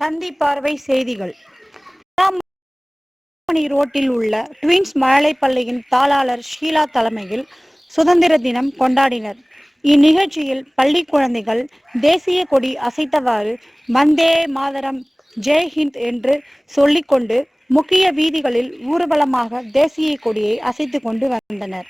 தந்தி பார்வை செய்திகள். ரோட்டில் உள்ள ட்வின்ஸ் மழலைப்பள்ளியின் தாளாளர் ஷீலா தலைமையில் சுதந்திர தினம் கொண்டாடினர். இந்நிகழ்ச்சியில் பள்ளி குழந்தைகள் தேசிய கொடி அசைத்தவாறு வந்தே மாதரம், ஜெய்ஹிந்த் என்று சொல்லிக்கொண்டு முக்கிய வீதிகளில் ஊர்வலமாக தேசிய கொடியை அசைத்து கொண்டு வந்தனர்.